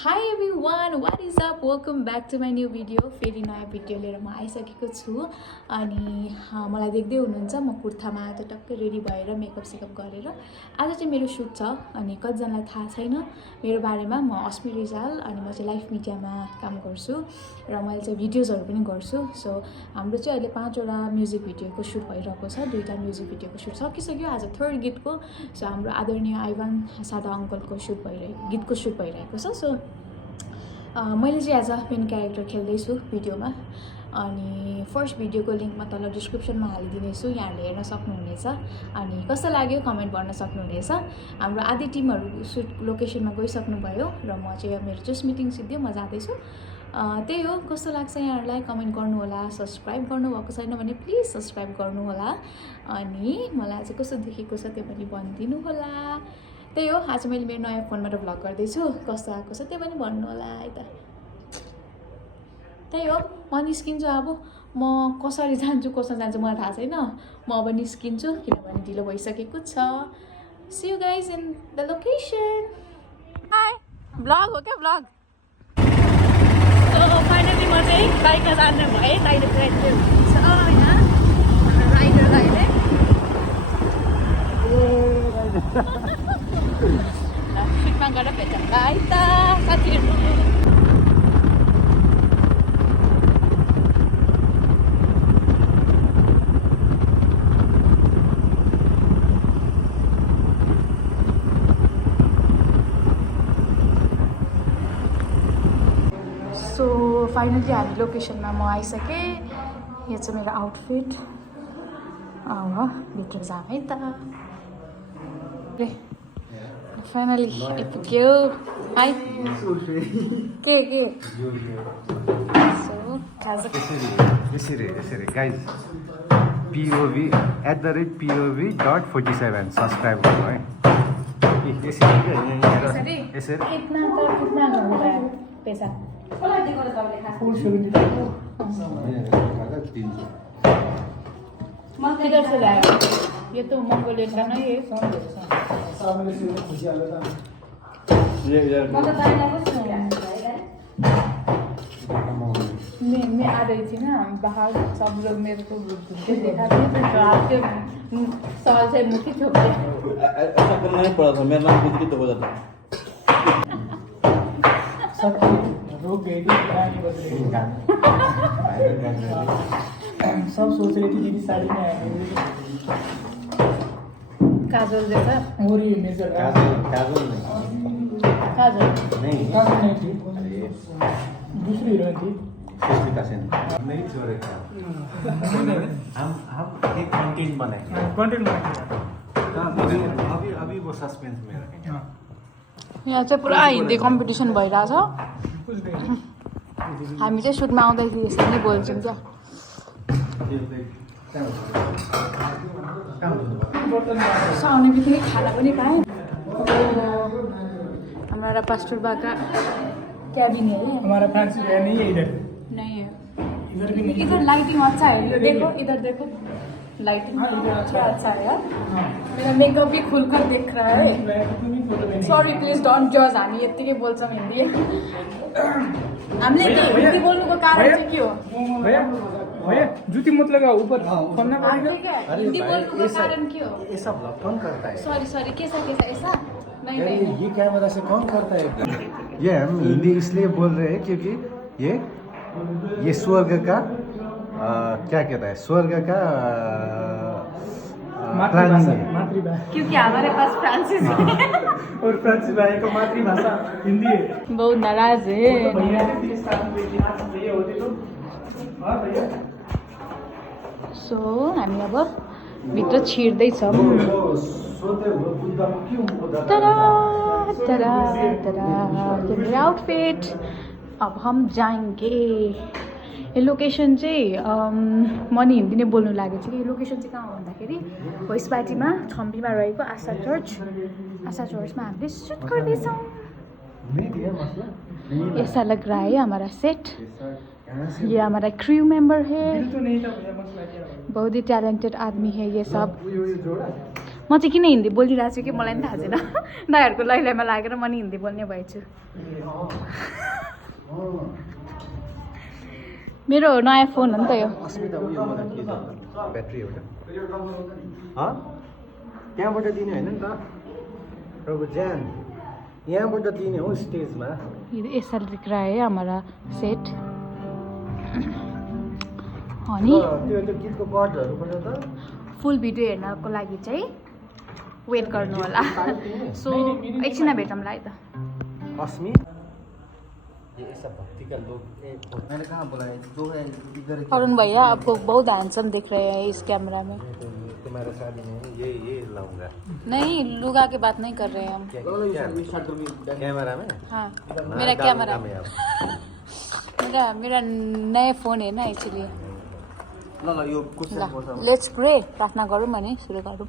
Hi everyone, what is up? Welcome back to my new video. फेरि नयाँ video लिएर म आइसकेको छु अनि मलाई देख्दै हुनुहुन्छ म कुर्तामा आज टक्कै रेडी भएर मेकअप सेकअप गरेर आज चाहिँ मेरो सुट छ अनि कतिजनालाई थाहा छैन मेरो बारेमा म अस्मि रिजाल अनि म चाहिँ लाइफ मिडियामा काम गर्छु र मैले चाहिँ भिडियोजहरु पनि गर्छु सो हाम्रो चाहिँ अहिले 5 वटा म्युजिक भिडियोको सुट भइरहेको छ दुईटा म्युजिक भिडियोको सुट सकिसक्यो आज थर्ड गीतको सो हाम्रो आदरणीय आइवान सादा अंकलको सुट भइरहेको गीतको सुट भइरहेको छ सो मैले चाहिँ आज मेन क्यारेक्टर खेल्दैछु भिडियोमा अनि फर्स्ट भिडियोको लिंक म तल डिस्क्रिप्सनमा हालिदिनेछु यहाँले हेर्न सक्नुहुनेछ अनि कस्तो लाग्यो कमेन्ट गर्न सक्नुहुनेछ हाम्रो आधी टिमहरु सुट लोकेसनमा गइसक्नु भयो र म चाहिँ मेरो जस्ट मिटिङ सिद्धियो म जाँदैछु त्यही हो कस्तो लाग्छ यहाँहरुलाई कमेन्ट गर्नु होला सब्स्क्राइब गर्नु भएको छैन भने प्लिज सब्स्क्राइब गर्नु होला अनि मलाई चाहिँ कस्तो देखेको छ त्यो पनि भनिदिनु होला त्यही हो आज मैले मेरो नयाँ फोनबाट भ्लग गर्दै छु कस्तो आएको छ त्यो पनि भन्नु होला है त त्यही हो म निस्किन्छु अब म कसरी जान्छु कसरी जान्छु मलाई थाहा छैन म अब निस्किन्छु किनभने ढिलो भइसकेको छ see you guys in the location hi vlog हो क्या भ्लग सो फाइनली म चाहिँ बाइकमा जाने भए दाइले पुऱ्याइदिनु छ यहाँ राइडर दाइले फिटमा गएर भेटौँ है त साथीहरु सो फाइनली हामी लोकेसनमा म आइसकेँ यो चाहिँ मेरो आउटफिट भित्र जाम है त फाइनली आइपुग्यो हाई के सो यसरी गाइज POV@POV.47 सब्सक्राइब गर्नु है यसरी कितना गर्नु पैसा किधर से लाया ये तो मंगोलियन का नहीं है मैं आ रही थी ना बाहर सब लोग मेरे को घूमते देखा तो आपके सवाल से मुखी छोड़ते ऐसा करना नहीं पड़ा था मेरा नाम खुद की तो बोला था रोक गई थी सब सोच रही थी दीदी साड़ी में आएंगे काजल जैसा हो रही है मेजर काजल नहीं थी दूसरी हीरोइन थी सुष्मिता सेन नहीं छोड़ेगा हम एक कंटेंट बनाएंगे अभी वो सस्पेंस में रखेंगे यहाँ चाहिँ पुरा हिन्दी कम्पिटिसन भइरहेछ हामी चाहिँ सुटमा आउँदाखेरि यसरी नै बोल्छौँ क्या आउने बित्तिकै खाना पनि पाएँ हमारा पास्टर बा का कैबिन है हमारा फ्रांसिस भैया नहीं है इधर नहीं है इधर भी नहीं इधर लाइटिंग अच्छा है देखो इधर देखो लाइटिंग अच्छा है यार मेरा मेकअप भी खुलकर दिख रहा है सॉरी प्लीज डोंट जज हामी यतिकै बोल्छौँ हिन्दी हामीले हिन्दी बोल्नुको कारण चाहिँ के हो भैया जूती मत लगा ऊपर खोलना पड़ेगा हिन्दी बोल्नुको कारण के हो ऐसा ब्लॉग कौन करता है सॉरी कैसा ऐसा नहीं अरे नहीं ये कैमरा से कौन करता है ये हम हिंदी इसलिए बोल रहे हैं क्योंकि ये स्वर्ग का क्या कहता है स्वर्ग का मातृभाषा क्योंकि हमारे पास फ्रांसिस है और फ्रांसिस भाई का मातृभाषा हिंदी है बहुत नाराज है भैया ने भी साथ में भैया होते तो हाँ भैया सो हामी अब भित्र छिर्दैछौँ मेरा आउटफिट अब हम जाएंगे यो लोकेसन चाहिँ म नि हिन्दी नै बोल्नु लागेको छु कि यो लोकेसन चाहिँ कहाँ हो भन्दाखेरि भोइसपाटीमा छम्बीमा रहेको आशा चर्चमा हामीले सुट गर्दैछौँ ऐसा लग रहा है हमारा सेट ये हमारा क्रू मेंबर है बहुत ही टैलेंटेड आदमी है ये सब म चाहिँ किन हिन्दी बोलिरहेको छु कि मलाई पनि थाहा छैन दाइहरूको लैलाइमा लागेर म नि हिन्दी बोल्ने भएछु मेरो नयाँ फोन हो नि त यो अस्मिता उयो मलाई के छ ब्याट्री एउटा त्यहाँबाट दिने होइन नि त प्रभु ज्यान यहाँबाट दिने हो स्टेजमा ఇది एसएल रिक्रा है हमारा सेट अनि त्यो गीतको कटहरूबाट त फुल भिडियो हेर्नको लागि चाहिँ वेट गर्नु होला सो एकछिन भेटौँला है त अस्मी ये सब भक्ति का लोग मैंने कहाँ बुलाया दो है इधर अरुण भैया आपको बहुत हैंडसम दिख रहे हैं इस कैमरा में तुम्हारा शादी में ये लाऊंगा नहीं लुगा की बात नहीं कर रहे हैं हम कैमरा में हाँ मेरा कैमरा मेरा नया फोन है ना इसलिए ल यो क्वेश्चन पर्छ लेट्स प्रे प्रार्थना गरौँ भने सुरु गरौँ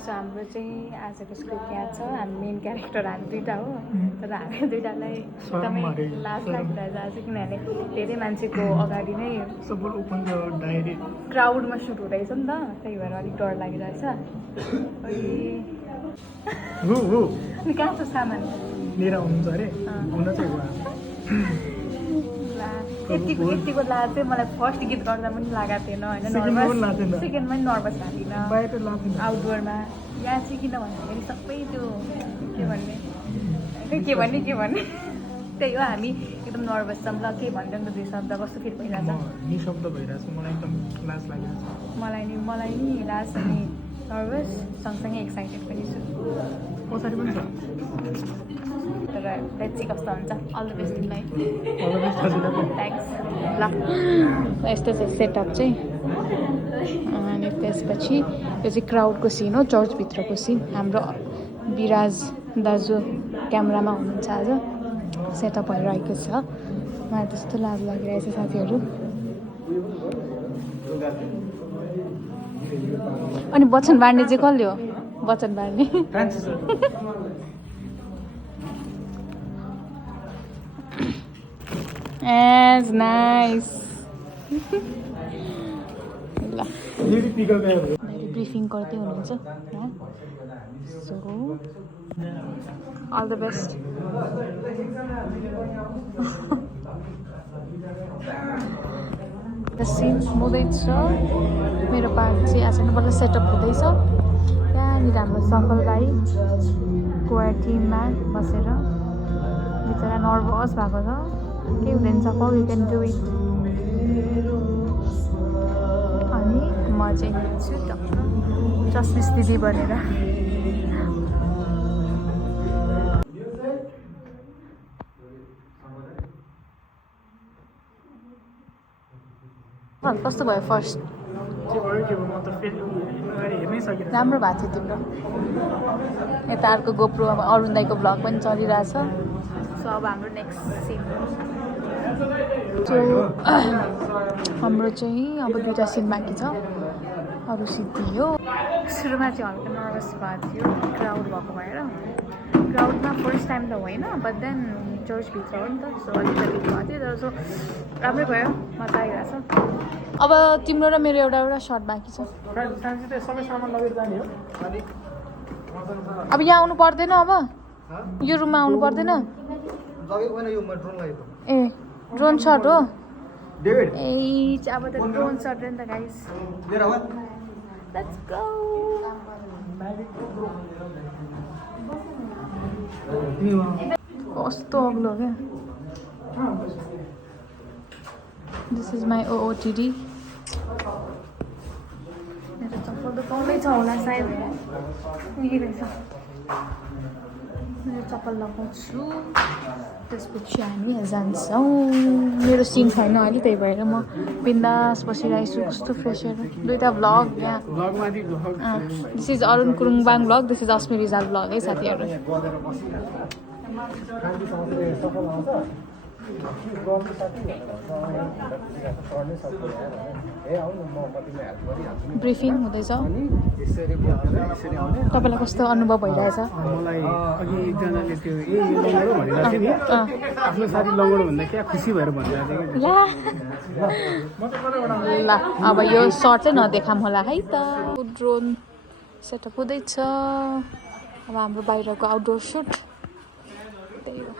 सो हाम्रो चाहिँ आजको स्क्रिप्ट यहाँ छ हामी मेन क्यारेक्टर हामी दुइटा हो तर हामी दुइटालाई एकदमै लाज लागिरहेछ आज किनभने धेरै मान्छेको अगाडि नै क्राउडमा सुट हुँदैछ नि त त्यही भएर अलिक डर लागिरहेछ अनि कहाँ छ सामान लिएर आउनुहुन्छ अरे हुन चाहिँ यतिको लाज चाहिँ मलाई फर्स्ट गीत गर्दा पनि लागेको थिएन होइन सेकेन्डमा पनि नर्भस भएको थिएन आउटडोरमा यहाँ चाहिँ किन भन्दाखेरि सबै त्यो के भन्ने त्यही हो हामी एकदम नर्भस छौँ ल के भन्छ नि त दुई शब्द कस्तो फिल भइरहेछ निशब्द भइरहेछ मलाई एकदम लाज लागिरहेछ मलाई नि लाज अनि नर्भस सँगसँगै एक्साइटेड पनि छु पछाडि पनि छ तर लेट्स सी कस्तो हुन्छ अल द बेस्ट तिमीलाई थ्याङ्क्स ल यस्तो चाहिँ सेटअप चाहिँ अनि त्यसपछि यो चाहिँ क्राउडको सिन हो चर्चभित्रको सिन हाम्रो विराज दाजु क्यामेरामा हुनुहुन्छ आज सेटअप भइरहेको छ मलाई त्यस्तो लाज लागिरहेछ साथीहरू अनि वचन बाँड्ने चाहिँ कसले हो वचन बाँड्ने As nice. ल ब्रिफिङ गर्दै हुनुहुन्छ so all the best scene हुँदैछ मेरो पार्ट चाहिँ अचानक सेटअप हुँदैछ त्यहाँनिर हाम्रो सफल भाइ कोयर टिममा बसेर बिचरा नर्भस भएको छ के हुँदैन सफल यु क्यान डु इट अनि म चाहिँ छु जसमिस दिदी बनेर कस्तो भयो फर्स्ट राम्रो भएको थियो तिम्रो यता अर्को गोप्रो अब अरुण दाईको भ्लग पनि चलिरहेछ सो अब हाम्रो नेक्स्ट सिन सो हाम्रो चाहिँ अब दुईवटा सिन बाँकी छ अरू सिद्धियो सुरुमा चाहिँ हल्का नर्भस भएको थियो क्राउड भएको भएर क्राउडमा फर्स्ट टाइम त होइन बट देन चर्चभित्र हो नि त सो अलिकति भएको थियो तर सो राम्रै भयो मजा आइरहेछ अब तिम्रो र मेरो एउटा सर्ट बाँकी छ सबै सामान लगेर जाने हो अब यहाँ आउनु पर्दैन अब यो रुममा आउनु पर्दैन ए ड्रोन सर्ट हो ए अब त ड्रोन सर्ट हो नि त गाइस लेट्स गो कस्तो अग्लो क्या दिस इज माई ओओटिडी मेरो चप्पल त पाउँदैछ होला सायद यही रहेछ मेरो चप्पल लगाउँछु त्यसपछि हामी जान्छौँ मेरो सिन छैन अहिले त्यही भएर म बिन्दास बसिरहेको छु कस्तो फ्रेसर दुईवटा भ्लग यहाँ this is Arun Kurungbang vlog this is Asmi Rijal vlog है साथीहरू गर्नु साथी पढ्नै सक्दैन ए आउनु म तिमीलाई हेल्प गरिहाल्छु नि ब्रिफिङ हुँदैछ अनि यसरी बोलेर यसरी आउने तपाईँलाई कस्तो अनुभव भइरहेछ मलाई अघि एकजनाले त्यो लङ्गडो भनिरहेको थियो नि आफ्नो साथी लङ्गडो भन्दा क्या खुसी भएर भनिरहेको थियो ला ल अब यो सर्ट चाहिँ नदेखाम होला है त ड्रोन सेटअप हुँदैछ अब हाम्रो बाहिरको आउटडोर सुट त्यही हो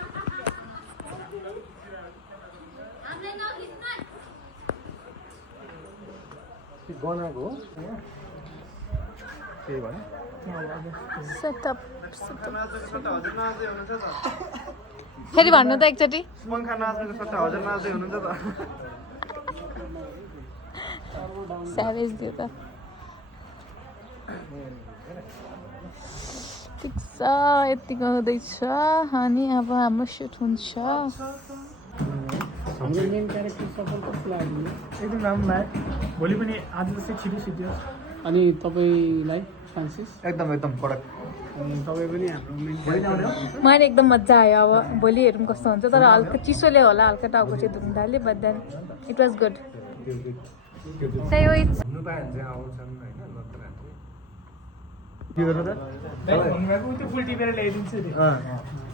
गनाको हो त्यही भयो सेटअप फेरि भन्नु त एकचोटि पङ्खा नाच्नुको सट्टा हजुर नाच्दै हुनुहुन्छ त स्याभेज दियो त ठिक छ यतिको हुँदैछ अनि अब हाम्रो सुट हुन्छ हाम्रो मेन क्यारेक्टर सफल कस्तो लाग्यो एकदम राम्रो लाग्यो भोलि पनि आज जस्तै छिटो सिद्धियोस् अनि तपाईँलाई फ्रान्सिस एकदम कडक अनि तपाईँ पनि हाम्रो मेन मलाई एकदम मजा आयो अब भोलि हेरौँ कस्तो हुन्छ तर हल्का चिसोले होला हल्का टाउको चाहिँ दुख्नु थाल्यो but then it was good त्यही हो घुम्नु पायो भने चाहिँ आउँछन् होइन नत्र के गर्नु त भन्नुभएको त्यो फुल टिपेर ल्याइदिन्छु नि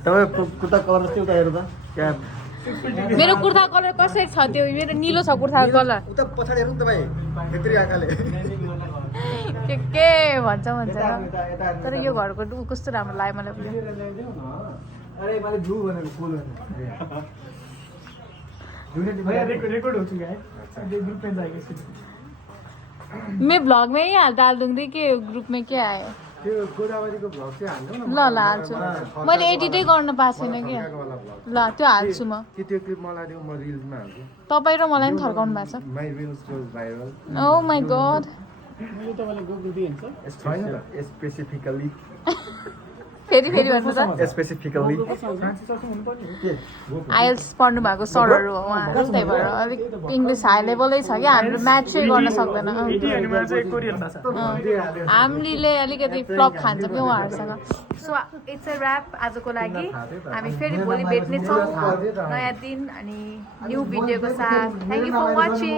तपाईँ कुर्ता कलर चाहिँ उता हेर्नु त क्या मेरो कुर्ता कलर कसरी छ त्यो मेरो निलो छ कुर्ताको कलर उता पछाडि हेर्नु तपाईँ भित्री आँखाले के भन्छ तर यो घरको ऊ कस्तो राम्रो लाग्यो मलाई पनि अरे मैले ब्लू भनेको फुल रेकॉर्ड हो चुका है ग्रुप में जाएगा मैं ब्लॉग में ही डाल दूंगी कि ग्रुप में क्या आयो त्यो गोदावरीको भ्लग चाहिँ हाल्नु न ल हाल्छु मैले एडिटै गर्न पाएको छैन क्या ल त्यो हाल्छु म कि त्यो क्लिप मलाई दिउँ म रिल्समा हाल्छु तपाईँ र मलाई पनि थर्काउनु भएको छ my reels was viral oh my God मैले तपाईँलाई गोब्रो दिइन्छ छैन त स्पेसिफिकली फेरि फेरि भन्नु त स्पेसिफिकली आइएल्स पढ्नु भएको सरहरू हो उहाँहरू त्यही भएर अलिक इङ्ग्लिस हाई लेभलै छ क्या हाम्रो म्याच चाहिँ गर्न सक्दैन हामीले अलिकति फ्लप खान्छ कि उहाँहरूसँग सो इट्स अ ऱ्याप आजको लागि हामी फेरि भोलि भेट्नेछौँ नयाँ दिन अनि न्यू भिडियोको साथ थ्याङ्क यू फर वाचिङ